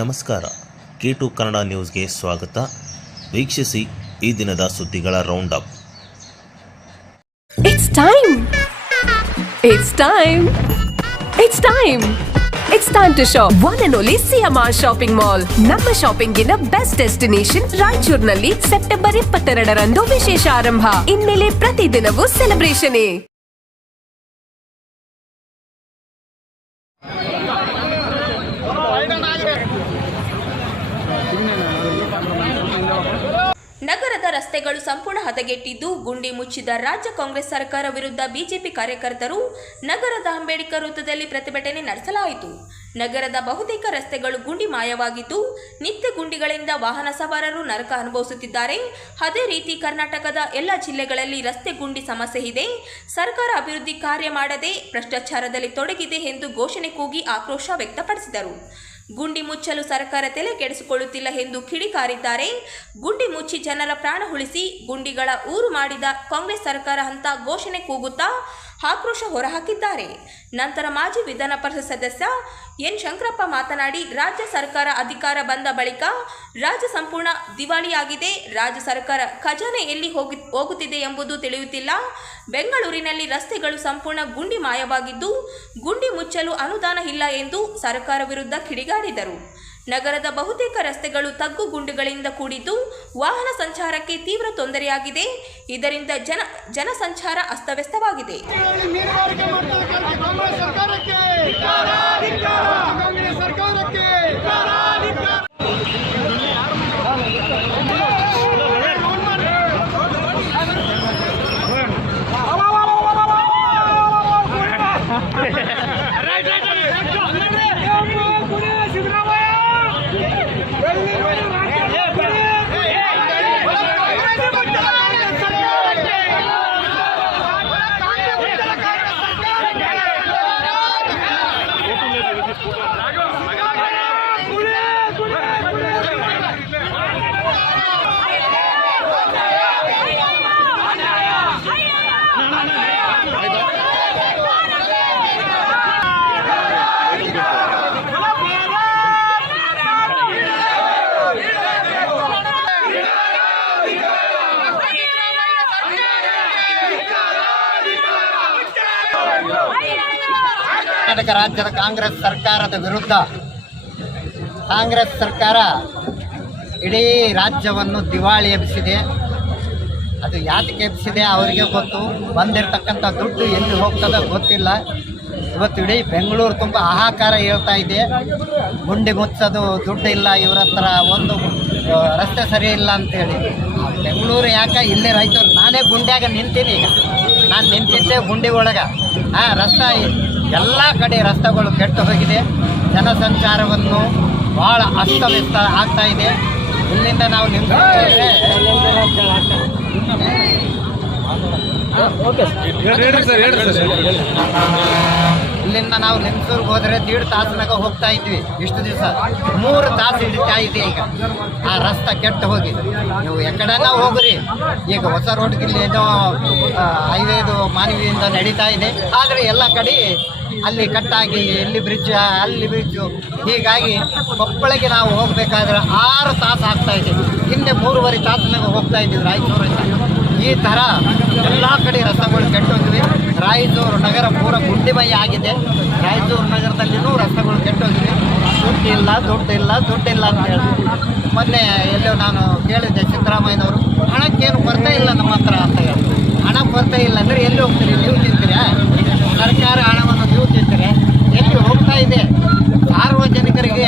ನಮಸ್ಕಾರ K to Kannada ನ್ಯೂಸ್ಗೆ ಸ್ವಾಗತ ವೀಕ್ಷಿಸಿ ಈ ದಿನದ ಸುದ್ದಿಗಳ round up It's time. It's time. It's time. It's time to shop. One and only CMR shopping mall ನಮ್ಮ ಶಾಪಿಂಗಿನ ಬೆಸ್ಟ್ ಡೆಸ್ಟಿನೇಷನ್ ರಾಯಚೂರಿನಲ್ಲಿ ಸೆಪ್ಟೆಂಬರ್ ಇಪ್ಪತ್ತೆರಡರಂದು ವಿಶೇಷ ಆರಂಭ ಇನ್ಮೇಲೆ ಪ್ರತಿದಿನವೂ ಸೆಲೆಬ್ರೇಷನ್ ನಗರದ ರಸ್ತೆಗಳು ಸಂಪೂರ್ಣ ಹದಗೆಟ್ಟಿದ್ದು, ಗುಂಡಿ ಮುಚ್ಚಿದ ರಾಜ್ಯ ಕಾಂಗ್ರೆಸ್ ಸರ್ಕಾರ ವಿರುದ್ಧ ಬಿಜೆಪಿ ಕಾರ್ಯಕರ್ತರು ನಗರದ ಅಂಬೇಡ್ಕರ್ ವೃತ್ತದಲ್ಲಿ ಪ್ರತಿಭಟನೆ ನಡೆಸಲಾಯಿತು. ನಗರದ ಬಹುತೇಕ ರಸ್ತೆಗಳು ಗುಂಡಿ ಮಾಯವಾಗಿದ್ದು, ನಿತ್ಯ ಗುಂಡಿಗಳಿಂದ ವಾಹನ ಸವಾರರು ನರಕ ಅನುಭವಿಸುತ್ತಿದ್ದಾರೆ. ಅದೇ ರೀತಿ ಕರ್ನಾಟಕದ ಎಲ್ಲ ಜಿಲ್ಲೆಗಳಲ್ಲಿ ರಸ್ತೆ ಗುಂಡಿ ಸಮಸ್ಯೆ ಇದೆ. ಸರ್ಕಾರ ಅಭಿವೃದ್ಧಿ ಕಾರ್ಯ ಮಾಡದೆ ಭ್ರಷ್ಟಾಚಾರದಲ್ಲಿ ತೊಡಗಿದೆ ಎಂದು ಘೋಷಣೆ ಕೂಗಿ ಆಕ್ರೋಶ ವ್ಯಕ್ತಪಡಿಸಿದರು. ಗುಂಡಿ ಮುಚ್ಚಲು ಸರ್ಕಾರ ತಲೆ ಕೆಡಿಸಿಕೊಳ್ಳುತ್ತಿಲ್ಲ ಎಂದು ಕಿಡಿಕಾರಿದ್ದಾರೆ. ಗುಂಡಿ ಮುಚ್ಚಿ ಜನರ ಪ್ರಾಣ ಉಳಿಸಿ ಗುಂಡಿಗಳ ಊರು ಮಾಡಿದ ಕಾಂಗ್ರೆಸ್ ಸರ್ಕಾರ ಅಂತ ಘೋಷಣೆ ಕೂಗುತ್ತಾ ಆಕ್ರೋಶ ಹೊರಹಾಕಿದ್ದಾರೆ. ನಂತರ ಮಾಜಿ ವಿಧಾನ ಪರಿಷತ್ ಸದಸ್ಯ ಎನ್ ಶಂಕರಪ್ಪ ಮಾತನಾಡಿ, ರಾಜ್ಯ ಸರ್ಕಾರ ಅಧಿಕಾರ ಬಂದ ಬಳಿಕ ರಾಜ್ಯ ಸಂಪೂರ್ಣ ದಿವಾಳಿಯಾಗಿದೆ ರಾಜ್ಯ ಸರ್ಕಾರ ಖಜಾನೆ ಎಲ್ಲಿ ಹೋಗಿ, ಹೋಗುತ್ತಿದೆ ಎಂಬುದು ತಿಳಿಯುತ್ತಿಲ್ಲ. ಬೆಂಗಳೂರಿನಲ್ಲಿ ರಸ್ತೆಗಳು ಸಂಪೂರ್ಣ ಗುಂಡಿ ಮಾಯವಾಗಿದ್ದು, ಗುಂಡಿ ಮುಚ್ಚಲು ಅನುದಾನ ಇಲ್ಲ ಎಂದು ಸರ್ಕಾರ ವಿರುದ್ಧ ಕಿಡಿಗಾಡಿದರು ನಗರದ ಬಹುತೇಕ ರಸ್ತೆಗಳು ತಗ್ಗು ಗುಂಡುಗಳಿಂದ ಕೂಡಿದ್ದು, ವಾಹನ ಸಂಚಾರಕ್ಕೆ ತೀವ್ರ ತೊಂದರೆಯಾಗಿದೆ. ಇದರಿಂದ ಜನ, ಜನಸಂಚಾರ ಅಸ್ತವ್ಯಸ್ತವಾಗಿದೆ. Yeah. ಕರ್ನಾಟಕ ರಾಜ್ಯದ ಕಾಂಗ್ರೆಸ್ ಸರ್ಕಾರದ ವಿರುದ್ಧ ಕಾಂಗ್ರೆಸ್ ಸರ್ಕಾರ ಇಡೀ ರಾಜ್ಯವನ್ನು ದಿವಾಳಿ ಎಬ್ಬಿಸಿದೆ. ಅದು ಯಾತಕ್ಕೆ ಎಬ್ಬಿಸಿದೆ ಅವರಿಗೆ ಗೊತ್ತು. ಬಂದಿರತಕ್ಕಂಥ ದುಡ್ಡು ಎಲ್ಲಿ ಹೋಗ್ತದೋ ಗೊತ್ತಿಲ್ಲ. ಇವತ್ತು ಇಡೀ ಬೆಂಗಳೂರು ತುಂಬ ಹಾಹಾಕಾರ ಹೇಳ್ತಾ ಇದೆ. ಗುಂಡಿ ಮುಚ್ಚೋದು ದುಡ್ಡು ಇಲ್ಲ, ಇವ್ರ ಹತ್ರ ಒಂದು ರಸ್ತೆ ಸರಿ ಇಲ್ಲ ಅಂತೇಳಿ. ಬೆಂಗಳೂರು ಯಾಕೆ? ಇಲ್ಲೇ ರೈತರು. ನಾನೇ ಗುಂಡ್ಯಾಗ ನಿಂತೀನಿ ಈಗ. ನಾನು ನಿಂತಿದ್ದೆ ಗುಂಡಿ ಒಳಗೆ. ಹಾಂ ರಸ್ತೆ ಎಲ್ಲ ಕಡೆ ರಸ್ತೆಗಳು ಕೆಟ್ಟು ಹೋಗಿದೆ. ಜನಸಂಚಾರವನ್ನು ಭಾಳ ಅಸ್ತವ್ಯಸ್ತ ಆಗ್ತಾ ಇದೆ. ಇಲ್ಲಿಂದ ನಾವು ನಿಂತಿದ್ದೇವೆ ಇಲ್ಲಿಂದ ನಾವು ಲಿಂಗಸೂರ್ಗೆ ಹೋದ್ರೆ ದೀಡ್ ತಾಸಿನಾಗ ಹೋಗ್ತಾ ಇದ್ವಿ. ಇಷ್ಟು ದಿವಸ. ಮೂರು ತಾಸು ಹಿಡಿತಾ ಇದೆ ಈಗ. ಆ ರಸ್ತೆ ಕೆಟ್ಟು ಹೋಗಿ ನೀವು ಎಕಡೆನ ಹೋಗ್ರಿ. ಈಗ ಹೊಸ ರೋಡ್ಗೆ ಇಲ್ಲಿ ಏನೋ ಹೈವೇದು ಮಾನವಿಯಿಂದ ನಡೀತಾ ಇದೆ. ಆದರೆ ಎಲ್ಲ ಕಡೆ ಅಲ್ಲಿ ಕಟ್ಟಾಗಿ, ಇಲ್ಲಿ ಬ್ರಿಡ್ಜ್ ಅಲ್ಲಿ ಬ್ರಿಡ್ಜು ಹೀಗಾಗಿ ಕೊಪ್ಪಳಿಗೆ ನಾವು ಹೋಗಬೇಕಾದ್ರೆ ಆರು ತಾಸು ಆಗ್ತಾ ಇದೆ. ಹಿಂದೆ ಮೂರುವರೆ ತಾಸಿನಾಗ ಹೋಗ್ತಾ ಇದ್ದೀವಿ ರಾಯಚೂರಿಂದ. ಈ ಥರ ಎಲ್ಲ ಕಡೆ ರಸ್ತೆಗಳು ಕೆಟ್ಟೋಗಿವೆ ರಾಯಚೂರು ನಗರ ಪೂರ ಗುಂಡಿಮಯ ಆಗಿದೆ. ರಾಯಚೂರು ನಗರದಲ್ಲಿನೂ ರಸ್ತೆಗಳು ಕೆಟ್ಟೋಗಿದೆ. ದುಡ್ಡು ಇಲ್ಲ ದುಡ್ಡು ಇಲ್ಲ ದುಡ್ಡಿಲ್ಲ ಅಂತ ಹೇಳಿ. ಮೊನ್ನೆ ಎಲ್ಲೋ ನಾನು ಕೇಳಿದ್ದೆ ಸಿದ್ದರಾಮಯ್ಯನವರು, ಹಣಕ್ಕೇನು ಕೊರತೆ ಇಲ್ಲ ನಮ್ಮ ಹತ್ರ ಅಂತ ಹೇಳಿ. ಹಣ ಕೊರತೆ ಇಲ್ಲ ಅಂದರೆ ಎಲ್ಲಿ ಹೋಗ್ತೀರಿ? ನೀವು ತಿಂತೀರಾ? ಸರ್ಕಾರ ಹಣವನ್ನು ನೀವು ತಿಂತೀರಿ? ಎಲ್ಲಿ ಹೋಗ್ತಾ ಇದೆ? ಸಾರ್ವಜನಿಕರಿಗೆ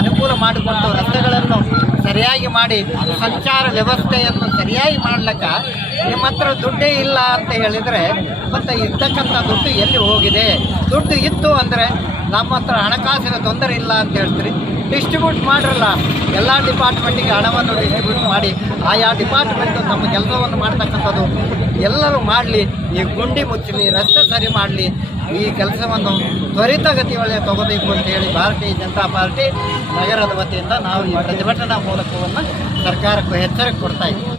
ಅನುಕೂಲ ಮಾಡಿಕೊಂಡು ರಸ್ತೆಗಳನ್ನು ಸರಿಯಾಗಿ ಮಾಡಿ, ಸಂಚಾರ ವ್ಯವಸ್ಥೆಯನ್ನು ಸರಿಯಾಗಿ ಮಾಡ್ಲಿಕ್ಕ ನಿಮ್ಮ ಹತ್ರ ದುಡ್ಡೇ ಇಲ್ಲ ಅಂತ ಹೇಳಿದರೆ, ಮತ್ತು ಇರ್ತಕ್ಕಂಥ ದುಡ್ಡು ಎಲ್ಲಿ ಹೋಗಿದೆ? ದುಡ್ಡು ಇತ್ತು ಅಂದರೆ ನಮ್ಮ ಹತ್ರ ಹಣಕಾಸಿನ ತೊಂದರೆ ಇಲ್ಲ ಅಂತ ಹೇಳ್ತೀರಿ. ಡಿಸ್ಟ್ರಿಬ್ಯೂಟ್ ಮಾಡಿರಲ್ಲ. ಎಲ್ಲ ಡಿಪಾರ್ಟ್ಮೆಂಟಿಗೆ ಹಣವನ್ನು ಡಿಸ್ಟ್ರಿಬ್ಯೂಟ್ ಮಾಡಿ. ಆಯಾ ಡಿಪಾರ್ಟ್ಮೆಂಟು ತಮ್ಮ ಕೆಲಸವನ್ನು ಮಾಡ್ತಕ್ಕಂಥದ್ದು ಎಲ್ಲರೂ ಮಾಡಲಿ. ಈ ಗುಂಡಿ ಮುಚ್ಚಲಿ, ರಸ್ತೆ ಸರಿ ಮಾಡಲಿ. ಈ ಕೆಲಸವನ್ನು ತ್ವರಿತಗತಿಯೊಳಗೆ ತಗೋಬೇಕು ಅಂತ ಹೇಳಿ ಭಾರತೀಯ ಜನತಾ ಪಾರ್ಟಿ ನಗರದ ವತಿಯಿಂದ ನಾವು ಈ ಪ್ರತಿಭಟನಾ ಮೂಲಕವನ್ನು ಸರ್ಕಾರಕ್ಕೂ ಎಚ್ಚರಿಕೆ ಕೊಡ್ತಾ ಇದ್ದೀವಿ.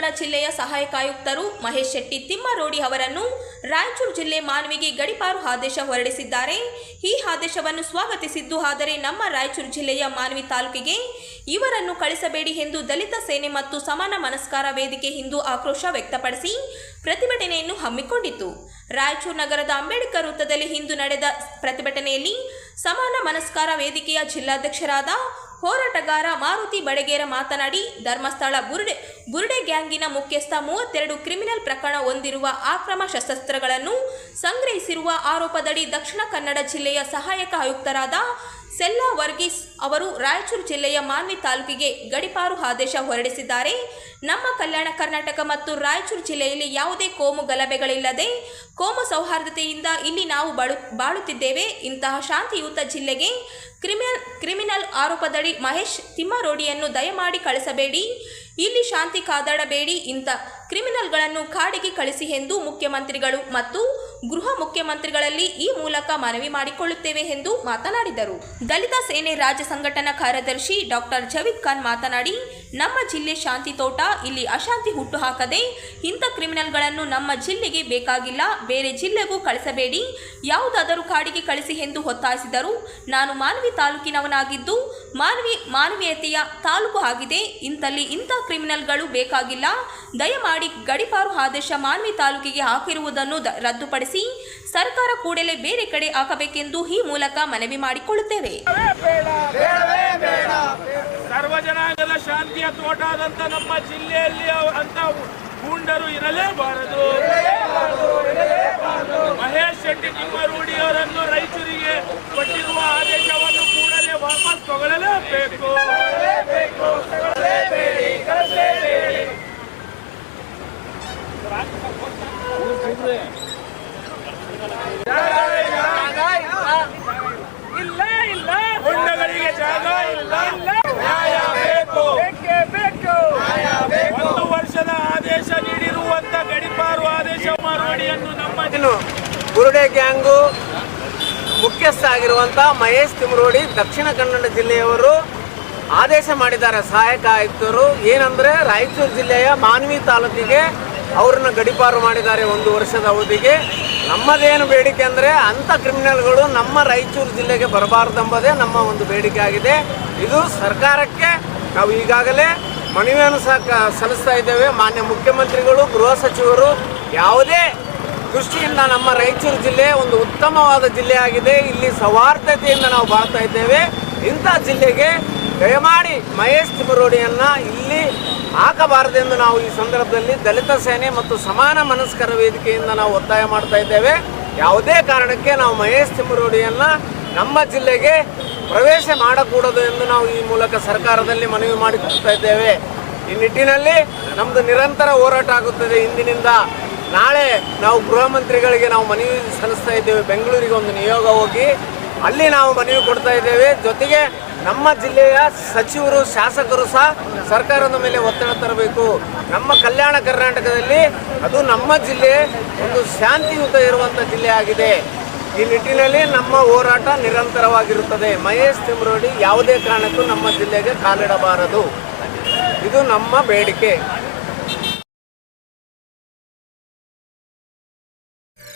ಕನ್ನಡ ಜಿಲ್ಲೆಯ ಸಹಾಯಕ ಆಯುಕ್ತರು ಮಹೇಶ್ ಶೆಟ್ಟಿ ತಿಮ್ಮರೋಡಿ ಅವರನ್ನು ರಾಯಚೂರು ಜಿಲ್ಲೆ ಮಾನವಿಗೆ ಗಡಿಪಾರು ಆದೇಶ ಹೊರಡಿಸಿದ್ದಾರೆ. ಈ ಆದೇಶವನ್ನು ಸ್ವಾಗತಿಸಿದ್ದು ಆದರೆ ನಮ್ಮ ರಾಯಚೂರು ಜಿಲ್ಲೆಯ ಮಾನ್ವಿ ತಾಲೂಕಿಗೆ ಇವರನ್ನು ಕಳಿಸಬೇಡಿ ಎಂದು ದಲಿತ ಸೇನೆ ಮತ್ತು ಸಮಾನ ಮನಸ್ಕಾರ ವೇದಿಕೆ ಹಿಂದೂ ಆಕ್ರೋಶ ವ್ಯಕ್ತಪಡಿಸಿ ಪ್ರತಿಭಟನೆಯನ್ನು ಹಮ್ಮಿಕೊಂಡಿತು ರಾಯಚೂರು ನಗರದ ಅಂಬೇಡ್ಕರ್ ವೃತ್ತದಲ್ಲಿ ಇಂದು ನಡೆದ ಪ್ರತಿಭಟನೆಯಲ್ಲಿ ಸಮಾನ ಮನಸ್ಕಾರ ವೇದಿಕೆಯ ಜಿಲ್ಲಾಧ್ಯಕ್ಷರಾದ ಹೋರಾಟಗಾರ ಮಾರುತಿ ಬಡಗೇರ ಮಾತನಾಡಿ, ಧರ್ಮಸ್ಥಳ ಬುರುಡೆ ಬುರುಡೆ ಗ್ಯಾಂಗಿನ ಮುಖ್ಯಸ್ಥ ಮೂವತ್ತೆರಡು ಕ್ರಿಮಿನಲ್ ಪ್ರಕರಣ ಹೊಂದಿರುವ ಆಕ್ರಮ ಶಸ್ತ್ರಾಸ್ತ್ರಗಳನ್ನು ಸಂಗ್ರಹಿಸಿರುವ ಆರೋಪದಡಿ ದಕ್ಷಿಣ ಕನ್ನಡ ಜಿಲ್ಲೆಯ ಸಹಾಯಕ ಆಯುಕ್ತರಾದ ಸೆಲ್ಲಾ ವರ್ಗೀಸ್ ಅವರು ರಾಯಚೂರು ಜಿಲ್ಲೆಯ ಮಾನ್ವಿ ತಾಲೂಕಿಗೆ ಗಡಿಪಾರು ಆದೇಶ ಹೊರಡಿಸಿದ್ದಾರೆ. ನಮ್ಮ ಕಲ್ಯಾಣ ಕರ್ನಾಟಕ ಮತ್ತು ರಾಯಚೂರು ಜಿಲ್ಲೆಯಲ್ಲಿ ಯಾವುದೇ ಕೋಮು ಗಲಭೆಗಳಿಲ್ಲದೆ ಕೋಮು ಸೌಹಾರ್ದತೆಯಿಂದ ಇಲ್ಲಿ ನಾವು ಬಾಳು, ಬಾಳುತ್ತಿದ್ದೇವೆ. ಇಂತಹ ಶಾಂತಿಯುತ ಜಿಲ್ಲೆಗೆ ಕ್ರಿಮಿನಲ್ ಕ್ರಿಮಿನಲ್ ಆರೋಪದಡಿ ಮಹೇಶ್ ತಿಮ್ಮಾರೋಡಿಯನ್ನು ದಯಮಾಡಿ ಕಳಿಸಬೇಡಿ. ಇಲ್ಲಿ ಶಾಂತಿ ಕಾದಾಡಬೇಡಿ. ಇಂಥ ಕ್ರಿಮಿನಲ್ಗಳನ್ನು ಕಾಡಿಗೆ ಕಳಿಸಿ ಎಂದು ಮುಖ್ಯಮಂತ್ರಿಗಳು ಮತ್ತು ಗೃಹ ಮುಖ್ಯಮಂತ್ರಿಗಳಲ್ಲಿ ಈ ಮೂಲಕ ಮನವಿ ಮಾಡಿಕೊಳ್ಳುತ್ತೇವೆ ಎಂದು ಮಾತನಾಡಿದರು. ದಲಿತ ಸೇನೆ ರಾಜ್ಯ ಸಂಘಟನಾ ಕಾರ್ಯದರ್ಶಿ ಡಾಕ್ಟರ್ ಜವೀದ್ ಖಾನ್ ಮಾತನಾಡಿ, ನಮ್ಮ ಜಿಲ್ಲೆ ಶಾಂತಿ ತೋಟ, ಇಲ್ಲಿ ಅಶಾಂತಿ ಹುಟ್ಟುಹಾಕದೆ ಇಂಥ ಕ್ರಿಮಿನಲ್ಗಳನ್ನು ನಮ್ಮ ಜಿಲ್ಲೆಗೆ ಬೇಕಾಗಿಲ್ಲ, ಬೇರೆ ಜಿಲ್ಲೆಗೂ ಕಳಿಸಬೇಡಿ, ಯಾವುದಾದರೂ ಕಾಡಿಗೆ ಕಳಿಸಿ ಎಂದು ಒತ್ತಾಯಿಸಿದರು. ನಾನು ಮಾನವಿ ತಾಲೂಕಿನವನಾಗಿದ್ದು, ಮಾನವಿ, ಮಾನವೀಯತೆಯ ತಾಲೂಕು ಆಗಿದೆ, ಇಂಥಲ್ಲಿ ಇಂಥ ಕ್ರಿಮಿನಲ್ಗಳು ಬೇಕಾಗಿಲ್ಲ. ದಯಮಾಡಿ ಗಡಿಪಾರು ಆದೇಶ ಮಾನ್ವಿ ತಾಲೂಕಿಗೆ ಹಾಕಿರುವುದನ್ನು ದ- ರದ್ದುಪಡಿಸಿ ಸರ್ಕಾರ ಕೂಡಲೇ ಬೇರೆ ಕಡೆ ಹಾಕಬೇಕೆಂದು ಈ ಮೂಲಕ ಮನವಿ ಮಾಡಿಕೊಳ್ಳುತ್ತೇವೆ. ಸರ್ವಜನಾಂಗದ ಶಾಂತಿಯ ತೋಟಾದಂತ ನಮ್ಮ ಜಿಲ್ಲೆಯಲ್ಲಿ ಅಂತ ಗೂಂಡರು ಇರಲೇಬಾರದು. ಮಹೇಶ್ ಶೆಟ್ಟಿ ತಿಮ್ಮರೂಡಿ ರೈತರಿಗೆ ಕೊಟ್ಟಿರುವ ಆದೇಶವನ್ನು ಕೂಡಲೇ ವಾಪಸ್ ತಗೊಳ್ಳಲೇಬೇಕು. ಇಲ್ಲ ಬುರುಡೆ ಗ್ಯಾಂಗು ಮುಖ್ಯಸ್ಥ ಆಗಿರುವಂಥ ಮಹೇಶ್ ತಿಮ್ರೋಡಿ ದಕ್ಷಿಣ ಕನ್ನಡ ಜಿಲ್ಲೆಯವರು ಆದೇಶ ಮಾಡಿದ್ದಾರೆ. ಸಹಾಯಕ ಆಯುಕ್ತರು ಏನಂದ್ರೆ ರಾಯಚೂರು ಜಿಲ್ಲೆಯ ಮಾನ್ವಿ ತಾಲೂಕಿಗೆ ಅವ್ರನ್ನ ಗಡಿಪಾರು ಮಾಡಿದ್ದಾರೆ ಒಂದು ವರ್ಷದ ಅವಧಿಗೆ. ನಮ್ಮದೇನು ಬೇಡಿಕೆ ಅಂದರೆ ಅಂಥ ಕ್ರಿಮಿನಲ್ಗಳು ನಮ್ಮ ರಾಯಚೂರು ಜಿಲ್ಲೆಗೆ ಬರಬಾರ್ದೆಂಬುದೇ ನಮ್ಮ ಒಂದು ಬೇಡಿಕೆ ಆಗಿದೆ. ಇದು ಸರ್ಕಾರಕ್ಕೆ ನಾವು ಈಗಾಗಲೇ ಮನವಿಯನ್ನು ಸಹ ಸಲ್ಲಿಸ್ತಾ ಇದ್ದೇವೆ. ಮಾನ್ಯ ಮುಖ್ಯಮಂತ್ರಿಗಳು, ಗೃಹ ಸಚಿವರು, ಯಾವುದೇ ದೃಷ್ಟಿಯಿಂದ ನಮ್ಮ ರಾಯಚೂರು ಜಿಲ್ಲೆ ಒಂದು ಉತ್ತಮವಾದ ಜಿಲ್ಲೆಯಾಗಿದೆ ಇಲ್ಲಿ ಸೌಹಾರ್ದತೆಯಿಂದ ನಾವು ಬಾಳ್ತಾ ಇದ್ದೇವೆ. ಇಂಥ ಜಿಲ್ಲೆಗೆ ದಯಮಾಡಿ ಮಹೇಶ್ ತಿಮರೋಡಿಯನ್ನು ಇಲ್ಲಿ ಹಾಕಬಾರದೆಂದು ನಾವು ಈ ಸಂದರ್ಭದಲ್ಲಿ ದಲಿತ ಸೇನೆ ಮತ್ತು ಸಮಾನ ಮನಸ್ಕರ ವೇದಿಕೆಯಿಂದ ನಾವು ಒತ್ತಾಯ ಮಾಡ್ತಾ ಇದ್ದೇವೆ. ಯಾವುದೇ ಕಾರಣಕ್ಕೆ ನಾವು ಮಹೇಶ್ ತಿಮ್ಮರೋಡಿಯನ್ನು ನಮ್ಮ ಜಿಲ್ಲೆಗೆ ಪ್ರವೇಶ ಮಾಡಕೂಡದು ಎಂದು ನಾವು ಈ ಮೂಲಕ ಸರ್ಕಾರದಲ್ಲಿ ಮನವಿ ಮಾಡಿಕೊಳ್ತಾ ಇದ್ದೇವೆ. ಈ ನಿಟ್ಟಿನಲ್ಲಿ ನಮ್ಮದು ನಿರಂತರ ಹೋರಾಟ ಆಗುತ್ತದೆ. ಇಂದಿನಿಂದ ನಾಳೆ ನಾವು ಗೃಹ ಮಂತ್ರಿಗಳಿಗೆ ನಾವು ಮನವಿ ಸಲ್ಲಿಸ್ತಾ ಇದ್ದೇವೆ. ಬೆಂಗಳೂರಿಗೆ ಒಂದು ನಿಯೋಗ ಹೋಗಿ ಅಲ್ಲಿ ನಾವು ಮನವಿ ಕೊಡ್ತಾ ಇದ್ದೇವೆ. ಜೊತೆಗೆ ನಮ್ಮ ಜಿಲ್ಲೆಯ ಸಚಿವರು, ಶಾಸಕರು ಸಹ ಸರ್ಕಾರದ ಮೇಲೆ ಒತ್ತಡ ತರಬೇಕು ನಮ್ಮ ಕಲ್ಯಾಣ ಕರ್ನಾಟಕದಲ್ಲಿ ಅದು ನಮ್ಮ ಜಿಲ್ಲೆ, ಒಂದು ಶಾಂತಿಯುತ ಇರುವಂಥ ಜಿಲ್ಲೆ ಆಗಿದೆ ಈ ನಿಟ್ಟಿನಲ್ಲಿ ನಮ್ಮ ಹೋರಾಟ ನಿರಂತರವಾಗಿರುತ್ತದೆ ಮಹೇಶ್ ತಿಮ್ರೋಡಿ ಯಾವುದೇ ಕಾರಣಕ್ಕೂ ನಮ್ಮ ಜಿಲ್ಲೆಗೆ ಕಾಲಿಡಬಾರದು ಇದು ನಮ್ಮ ಬೇಡಿಕೆ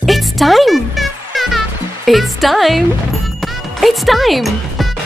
It's time. It's time. It's time.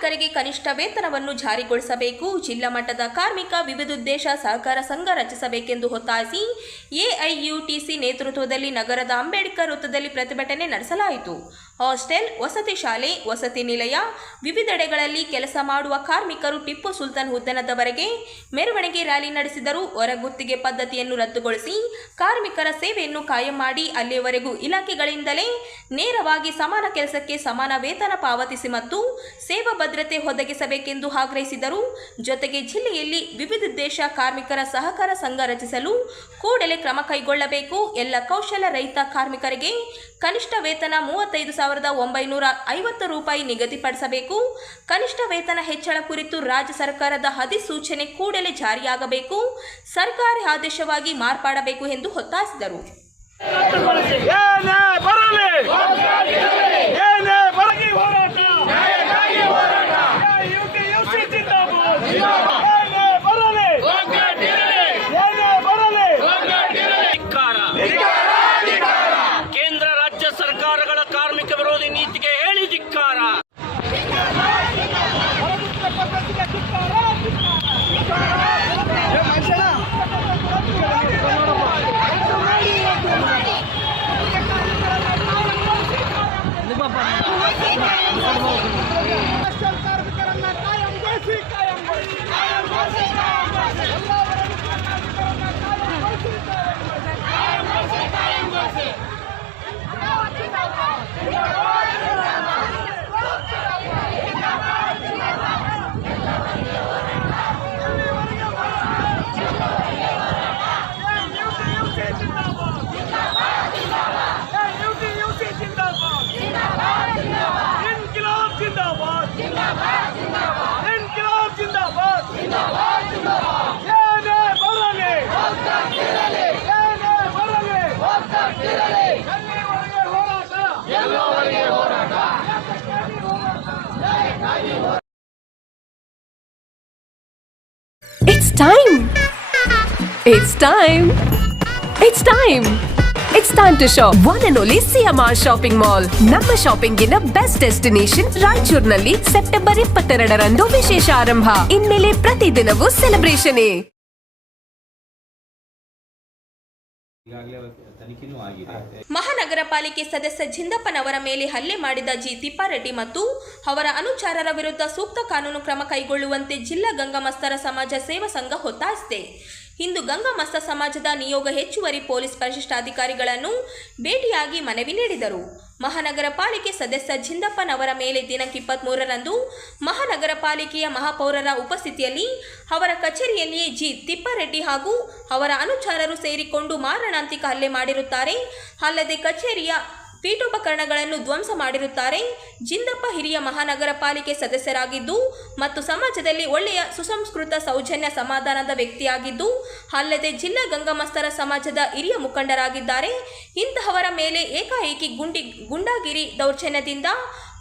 ಕಾರ್ಮಿಕರಿಗೆ ಕನಿಷ್ಠ ವೇತನವನ್ನು ಜಾರಿಗೊಳಿಸಬೇಕು. ಜಿಲ್ಲಾ ಮಟ್ಟದ ಕಾರ್ಮಿಕ ವಿವಿಧೋದ್ದೇಶ ಸಹಕಾರ ಸಂಘ ರಚಿಸಬೇಕೆಂದು ಒತ್ತಾಯಿಸಿ ಎಐಯುಟಿಸಿ ನೇತೃತ್ವದಲ್ಲಿ ನಗರದ ಅಂಬೇಡ್ಕರ್ ವೃತ್ತದಲ್ಲಿ ಪ್ರತಿಭಟನೆ ನಡೆಸಲಾಯಿತು. ಹಾಸ್ಟೆಲ್, ವಸತಿ ಶಾಲೆ, ವಸತಿ ನಿಲಯ, ವಿವಿಧೆಡೆಗಳಲ್ಲಿ ಕೆಲಸ ಮಾಡುವ ಕಾರ್ಮಿಕರು ಟಿಪ್ಪು ಸುಲ್ತಾನ್ ಉದ್ಯಾನದವರೆಗೆ ಮೆರವಣಿಗೆ ರ್ಯಾಲಿ ನಡೆಸಿದರು. ಹೊರಗುತ್ತಿಗೆ ಪದ್ಧತಿಯನ್ನು ರದ್ದುಗೊಳಿಸಿ ಕಾರ್ಮಿಕರ ಸೇವೆಯನ್ನು ಕಾಯಂ ಮಾಡಿ ಅಲ್ಲಿಯವರೆಗೂ ಇಲಾಖೆಗಳಿಂದಲೇ ನೇರವಾಗಿ ಸಮಾನ ಕೆಲಸಕ್ಕೆ ಸಮಾನ ವೇತನ ಪಾವತಿಸಿ ಮತ್ತು ಸೇವಾ ಭದ್ರತೆ ಒದಗಿಸಬೇಕೆಂದು ಆಗ್ರಹಿಸಿದರು. ಜೊತೆಗೆ ಜಿಲ್ಲೆಯಲ್ಲಿ ವಿವಿಧ ದೇಶ ಕಾರ್ಮಿಕರ ಸಹಕಾರ ಸಂಘ ರಚಿಸಲು ಕೂಡಲೇ ಕ್ರಮ ಕೈಗೊಳ್ಳಬೇಕು. ಎಲ್ಲ ಕೌಶಲ ರಹಿತ ಕಾರ್ಮಿಕರಿಗೆ ಕನಿಷ್ಠ ವೇತನ ಮೂವತ್ತೈದು ಸಾವಿರದ ಒಂಬೈನೂರ ಐವತ್ತು ರೂಪಾಯಿ ನಿಗದಿಪಡಿಸಬೇಕು ಕನಿಷ್ಠ ವೇತನ ಹೆಚ್ಚಳ ಕುರಿತು ರಾಜ್ಯ ಸರ್ಕಾರದ ಅಧಿಸೂಚನೆ ಕೂಡಲೇ ಜಾರಿಯಾಗಬೇಕು. ಸರ್ಕಾರಿ ಆದೇಶವಾಗಿ ಮಾರ್ಪಾಡಬೇಕು ಎಂದು ಒತ್ತಾಯಿಸಿದರು. It's time. It's time. It's time to shop. One and only CMR Shopping Mall. ನಮ್ಮ ಶಾಪಿಂಗಿನ ಬೆಸ್ಟ್ ಡೆಸ್ಟಿನೇಷನ್ ರಾಯಚೂರಿನಲ್ಲಿ ಸೆಪ್ಟೆಂಬರ್ ಇಪ್ಪತ್ತೆರಡರಂದು ವಿಶೇಷ ಆರಂಭ ಇನ್ಮೇಲೆ ಪ್ರತಿದಿನವೂ ಸೆಲೆಬ್ರೇಷನ್ ಮಹಾನಗರ ಪಾಲಿಕೆ ಸದಸ್ಯ ಜಿಂದಪ್ಪನವರ ಮೇಲೆ ಹಲ್ಲೆ ಮಾಡಿದ ಜಿ ತಿಪ್ಪಾರೆಡ್ಡಿ ಮತ್ತು ಅವರ ಅನುಚಾರರ ವಿರುದ್ಧ ಸೂಕ್ತ ಕಾನೂನು ಕ್ರಮ ಕೈಗೊಳ್ಳುವಂತೆ ಜಿಲ್ಲಾ ಗಂಗಮಸ್ತರ ಸಮಾಜ ಸೇವಾ ಸಂಘ ಒತ್ತಾಯಿಸಿದೆ ಇಂದು ಗಂಗಮಸ್ತ ಸಮಾಜದ ನಿಯೋಗ ಹೆಚ್ಚುವರಿ ಪೊಲೀಸ್ ವರಿಷ್ಠಾಧಿಕಾರಿಗಳನ್ನು ಭೇಟಿಯಾಗಿ ಮನವಿ ನೀಡಿದರು. ಮಹಾನಗರ ಪಾಲಿಕೆ ಸದಸ್ಯ ಜಿಂದಪ್ಪನವರ ಮೇಲೆ ದಿನಾಂಕ ಇಪ್ಪತ್ತ್ಮೂರರಂದು ಮಹಾನಗರ ಪಾಲಿಕೆಯ ಮಹಾಪೌರರ ಉಪಸ್ಥಿತಿಯಲ್ಲಿ ಅವರ ಕಚೇರಿಯಲ್ಲಿಯೇ ಜಿ ತಿಪ್ಪಾರೆಡ್ಡಿ ಹಾಗೂ ಅವರ ಅನುಚಾರರು ಸೇರಿಕೊಂಡು ಮಾರಣಾಂತಿಕ ಹಲ್ಲೆ ಮಾಡಿರುತ್ತಾರೆ. ಅಲ್ಲದೆ ಕಚೇರಿಯ ಪೀಠೋಪಕರಣಗಳನ್ನು ಧ್ವಂಸ ಮಾಡಿರುತ್ತಾರೆ. ಜಿಂದಪ್ಪ ಹಿರಿಯ ಮಹಾನಗರ ಪಾಲಿಕೆ ಸದಸ್ಯರಾಗಿದ್ದು ಮತ್ತು ಸಮಾಜದಲ್ಲಿ ಒಳ್ಳೆಯ ಸುಸಂಸ್ಕೃತ ಸೌಜನ್ಯ ಸಮಾಧಾನದ ವ್ಯಕ್ತಿಯಾಗಿದ್ದು, ಅಲ್ಲದೆ ಜಿಲ್ಲಾ ಗಂಗಮಸ್ತರ ಸಮಾಜದ ಹಿರಿಯ ಮುಖಂಡರಾಗಿದ್ದಾರೆ. ಇಂತಹವರ ಮೇಲೆ ಏಕಾಏಕಿ ಗುಂಡಿ, ಗುಂಡಾಗಿರಿ ದೌರ್ಜನ್ಯದಿಂದ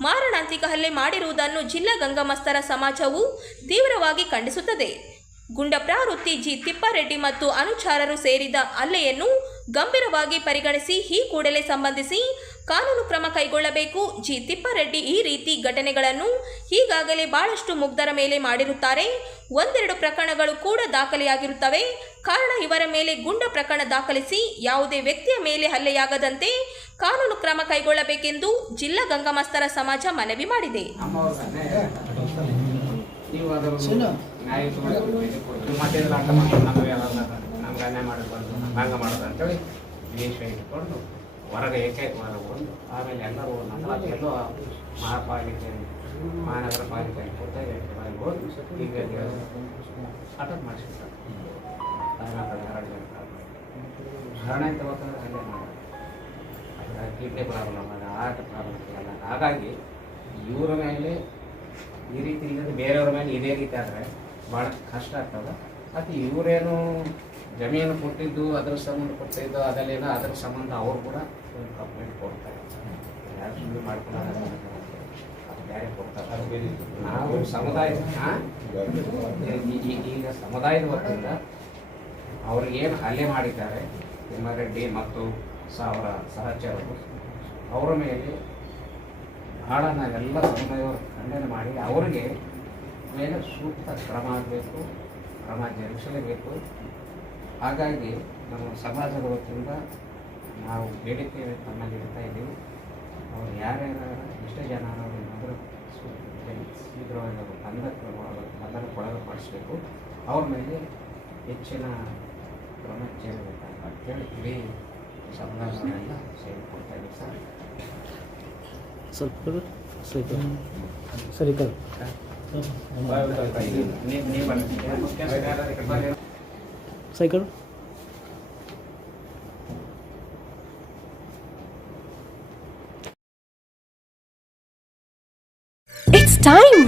ಮಾರಣಾಂತಿಕ ಹಲ್ಲೆ ಮಾಡಿರುವುದನ್ನು ಜಿಲ್ಲಾ ಗಂಗಮಸ್ತರ ಸಮಾಜವು ತೀವ್ರವಾಗಿ ಖಂಡಿಸುತ್ತದೆ. ಗುಂಡ ಪ್ರವೃತ್ತಿ ಜಿ ತಿಪ್ಪಾರೆಡ್ಡಿ ಮತ್ತು ಅನುಚಾರರು ಸೇರಿದ ಹಲ್ಲೆಯನ್ನು ಗಂಭೀರವಾಗಿ ಪರಿಗಣಿಸಿ ಈ ಕೂಡಲೇ ಸಂಬಂಧಿಸಿ ಕಾನೂನು ಕ್ರಮ ಕೈಗೊಳ್ಳಬೇಕು. ಜಿ. ತಿಪ್ಪಾರೆಡ್ಡಿ ಈ ರೀತಿ ಘಟನೆಗಳನ್ನು ಈಗಾಗಲೇ ಬಹಳಷ್ಟು ಮುಗ್ಧರ ಮೇಲೆ ಮಾಡಿರುತ್ತಾರೆ. ಒಂದೆರಡು ಪ್ರಕರಣಗಳು ಕೂಡ ದಾಖಲೆಯಾಗಿರುತ್ತವೆ. ಕಾರಣ ಇವರ ಮೇಲೆ ಗುಂಡ ಪ್ರಕರಣ ದಾಖಲಿಸಿ ಯಾವುದೇ ವ್ಯಕ್ತಿಯ ಮೇಲೆ ಹಲ್ಲೆಯಾಗದಂತೆ ಕಾನೂನು ಕ್ರಮ ಕೈಗೊಳ್ಳಬೇಕೆಂದು ಜಿಲ್ಲಾ ಗಂಗಮಸ್ತರ ಸಮಾಜ ಮನವಿ ಮಾಡಿದೆ. ನೀವು ಅದನ್ನು ಮಾಡೋದು ಬಂದು ಮಾಡೋದು ಅಂತೇಳಿ ದೇಶ ಇಟ್ಕೊಂಡು ಹೊರಗೆ ಏಕೈಕ ಬಂದು ಆಮೇಲೆ ಎಲ್ಲರೂ ನಮ್ಮ ಎಲ್ಲೋ ಮಹಾಪಾಲಿಕೆ, ಮಹಾನಗರ ಪಾಲಿಕೆ ಕೊಟ್ಟಾಗ ಹೋಗಿ ಈಗ ಅಟಕ್ ಮಾಡಿಸ್ಬಿಟ್ಟಾರೆ ಎರಡು ತಗೋತಂದ್ರೆ ಹಂಗೆ ಮಾಡೋದು ಕಿಡ್ನಿ ಪ್ರಾಬ್ಲಮ್, ಅದ ಹಾರ್ಟ್ ಪ್ರಾಬ್ಲಮ್ ಎಲ್ಲ ಹಾಗಾಗಿ ಇವರ ಮೇಲೆ ಈ ರೀತಿ ಇಲ್ಲದೆ ಬೇರೆಯವ್ರ ಮೇಲೆ ಇದೇ ರೀತಿ ಆದರೆ ಭಾಳ ಕಷ್ಟ ಆಗ್ತದೆ. ಮತ್ತು ಇವರೇನು ಜಮೀನು ಕೊಟ್ಟಿದ್ದು, ಅದ್ರ ಸಂಬಂಧ ಕೊಟ್ಟಿದ್ದು, ಅದಲ್ಲೇನೋ ಅದ್ರ ಸಂಬಂಧ ಅವರು ಕೂಡ ಒಂದು ಕಂಪ್ಲೇಂಟ್ ಕೊಡ್ತಾರೆ. ಯಾರು ಮಾಡ್ಕೊಳ್ಳೋದು ಕೊಡ್ತಾರೆ. ನಾವು ಸಮುದಾಯ ಈಗ ಸಮುದಾಯದ ವತಿಯಿಂದ ಅವ್ರಿಗೇನು ಹಲ್ಲೆ ಮಾಡಿದ್ದಾರೆ ತಿಮ್ಮಾರೆಡ್ಡಿ ಮತ್ತು ಅವರ ಸಹಚರರು, ಅವರ ಮೇಲೆ ಬಹಳ ನಾವೆಲ್ಲ ಸಮುದಾಯವರು ಖಂಡನೆ ಮಾಡಿ ಅವರಿಗೆ ಮೇಲೆ ಸೂಕ್ತ ಕ್ರಮ ಆಗಬೇಕು, ಕ್ರಮ ಜರುಗಿಸಲೇಬೇಕು. ಹಾಗಾಗಿ ನಮ್ಮ ಸಮಾಜದ ವತಿಯಿಂದ ನಾವು ಬೇಡಿಕೆ ತಮ್ಮಲ್ಲಿ ಇಡ್ತಾ ಇದ್ದೀವಿ. ಅವ್ರು ಯಾರ್ಯಾರು ಎಷ್ಟು ಜನ ಏನಾದರೂ ಶೀಘ್ರವಾಗಿ ಅವರು ಬಂಧಕ್ಕೆ ಬಂಧನಕ್ಕೆ ಒಳಪಡಿಸಬೇಕು ಅವ್ರ ಮೇಲೆ ಹೆಚ್ಚಿನ ಕ್ರಮ ಜರುಗಬೇಕಂತ ಅಂತೇಳಿ ಇಡೀ ಸಮಾಜನೆಲ್ಲ ಸೇರಿಕೊಳ್ತಾ ಇದ್ದೀವಿ ಸರ್. ನೀವು ನೀವು cycle It's time.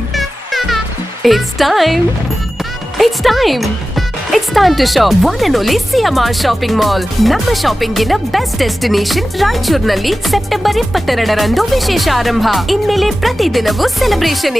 It's time. It's time. It's time to shop. One and only CMR shopping Mall. ನಮ್ಮ ಶಾಪಿಂಗಿನ ಬೆಸ್ಟ್ ಡೆಸ್ಟಿನೇಷನ್ ರಾಯಚೂರಿನಲ್ಲಿ ಸೆಪ್ಟೆಂಬರ್ ಇಪ್ಪತ್ತೆರಡರಂದು ವಿಶೇಷ ಆರಂಭ ಇನ್ಮೇಲೆ ಪ್ರತಿದಿನವೂ celebration